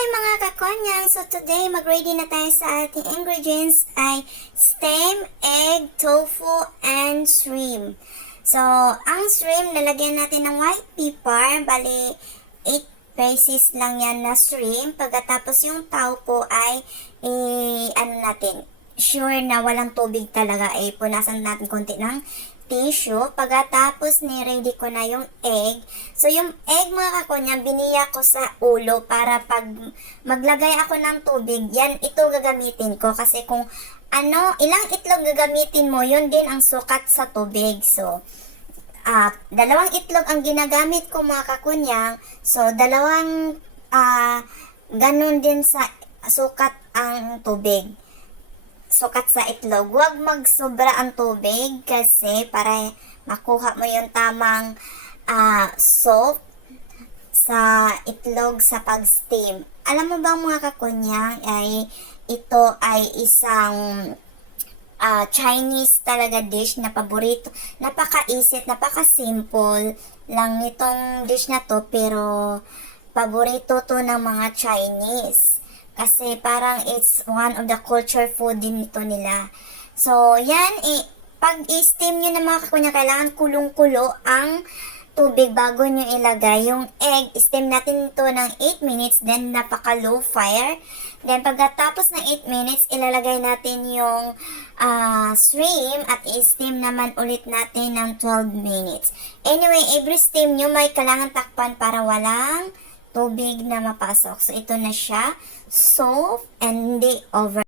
Hi mga kakonyang! So today mag-ready na tayo sa ating ingredients ay stem, egg, tofu, and shrimp. So ang shrimp lalagyan natin ng white pepper, bali 8 pieces lang yan na shrimp. Pagkatapos yung tofu ay sure na walang tubig talaga, punasan natin konti ng tissue. Pagkatapos ni-ready ko na yung egg. So, yung egg mga kakunya, biniya ko sa ulo para pag maglagay ako ng tubig, yan, ito gagamitin ko. Kasi kung ilang itlog gagamitin mo, yun din ang sukat sa tubig. So, dalawang itlog ang ginagamit ko mga kakunyang. So, dalawang ganun din sa sukat ang tubig. Sukat sa itlog. Huwag magsobra ang tubig kasi para makuha mo yung tamang soap sa itlog sa pag-steam. Alam mo ba mga kakunyang, ito ay isang Chinese talaga dish na paborito. Napaka-easy, napaka-simple lang nitong dish na to, pero paborito to ng mga Chinese. Kasi parang it's one of the culture food din ito nila. So, yan, pag i-steam nyo na mga kakunya, kailangan kulong-kulo ang tubig bago nyo ilagay. Yung egg, steam natin ito ng 8 minutes, then napaka-low fire. Then, pagkatapos ng 8 minutes, ilalagay natin yung shrimp at i-steam naman ulit natin ng 12 minutes. Anyway, every steam nyo may kailangan takpan para walang tubig na mapasok. So, ito na siya. Soft and hindi over.